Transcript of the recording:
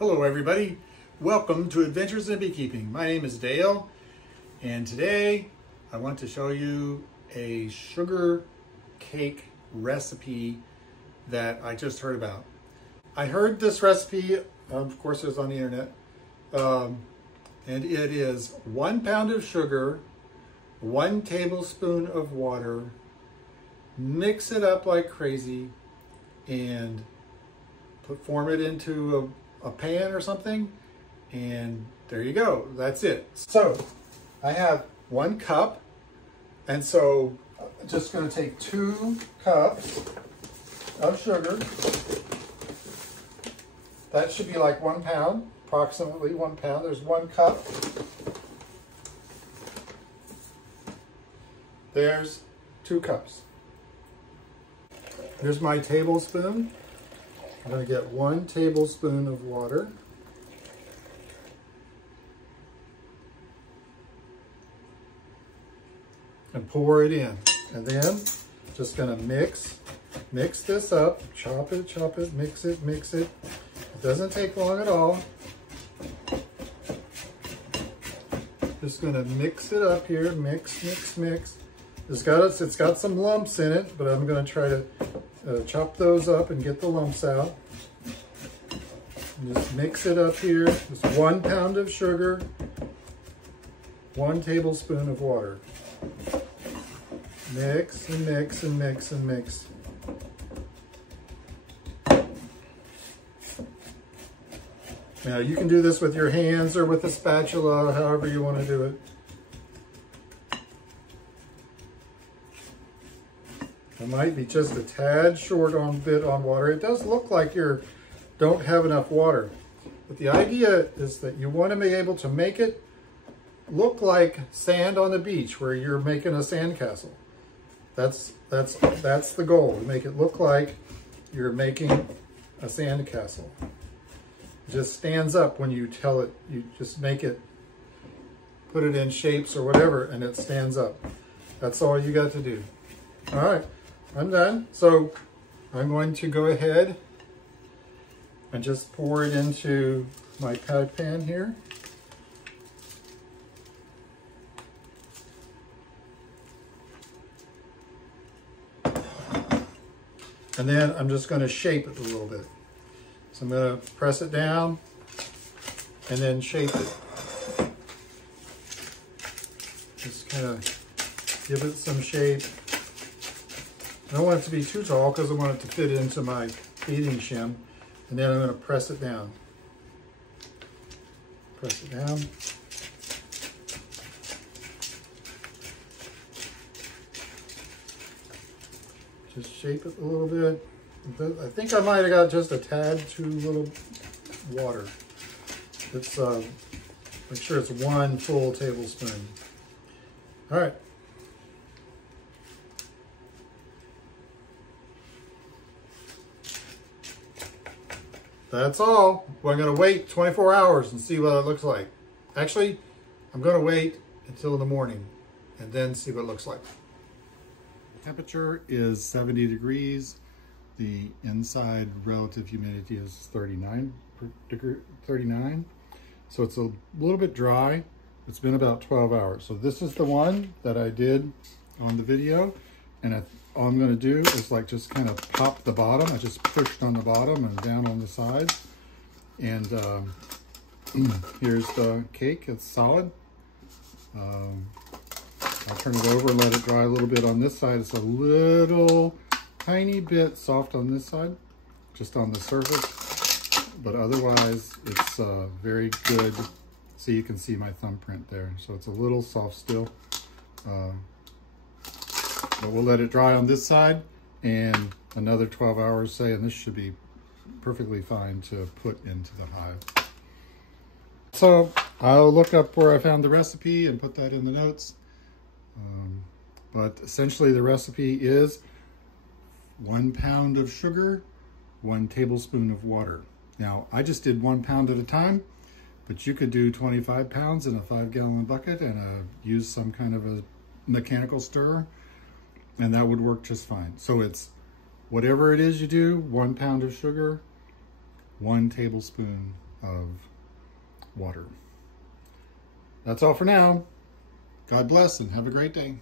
Hello everybody, welcome to Adventures in Beekeeping. My name is Dale, and today I want to show you a sugar cake recipe that I just heard about. I heard this recipe, of course it was on the internet, and it is 1 pound of sugar, 1 tablespoon of water, mix it up like crazy, and form it into a pan or something, and there you go. That's it. So I have 1 cup, and so I'm just going to take 2 cups of sugar. That should be like 1 pound, approximately 1 pound. There's 1 cup. There's 2 cups. Here's my tablespoon. I'm going to get 1 tablespoon of water. And pour it in. And then just going to mix this up, chop it, mix it. It doesn't take long at all. Just going to mix it up here, mix. It's got some lumps in it, but I'm going to try to chop those up and get the lumps out. And just mix it up here. It's 1 pound of sugar, 1 tablespoon of water. Mix and mix. Now you can do this with your hands or with a spatula, however you want to do it. It might be just a tad short on water. It does look like you don't have enough water. But the idea is that you want to be able to make it look like sand on the beach where you're making a sandcastle. That's the goal, to make it look like you're making a sandcastle. It just stands up when you tell it, you just make it, put it in shapes or whatever, and it stands up. That's all you got to do. All right. I'm done. So I'm going to go ahead and just pour it into my pie pan here. And then I'm just going to shape it a little bit. So I'm going to press it down and then shape it. Just kind of give it some shape. I don't want it to be too tall because I want it to fit into my feeding shim. And then I'm going to press it down. Press it down. Just shape it a little bit. I think I might have got just a tad too little water. It's make sure it's 1 full tablespoon. All right. That's all. We're going to wait 24 hours and see what it looks like. Actually, I'm going to wait until the morning and then see what it looks like. Temperature is 70 degrees. The inside relative humidity is 39. So it's a little bit dry. It's been about 12 hours. So this is the one that I did on the video. And all I'm going to do is like just kind of pop the bottom. I just pushed on the bottom and down on the sides. And here's the cake. It's solid. I'll turn it over and let it dry a little bit on this side. It's a little tiny bit soft on this side, just on the surface. But otherwise, it's very good. See, you can see my thumbprint there. So it's a little soft still. But we'll let it dry on this side and another 12 hours, say, and this should be perfectly fine to put into the hive. So I'll look up where I found the recipe and put that in the notes. But essentially the recipe is 1 pound of sugar, 1 tablespoon of water. Now I just did 1 pound at a time, but you could do 25 pounds in a 5-gallon bucket and use some kind of a mechanical stirrer, and that would work just fine. So it's whatever it is you do, 1 pound of sugar, 1 tablespoon of water. That's all for now. God bless and have a great day.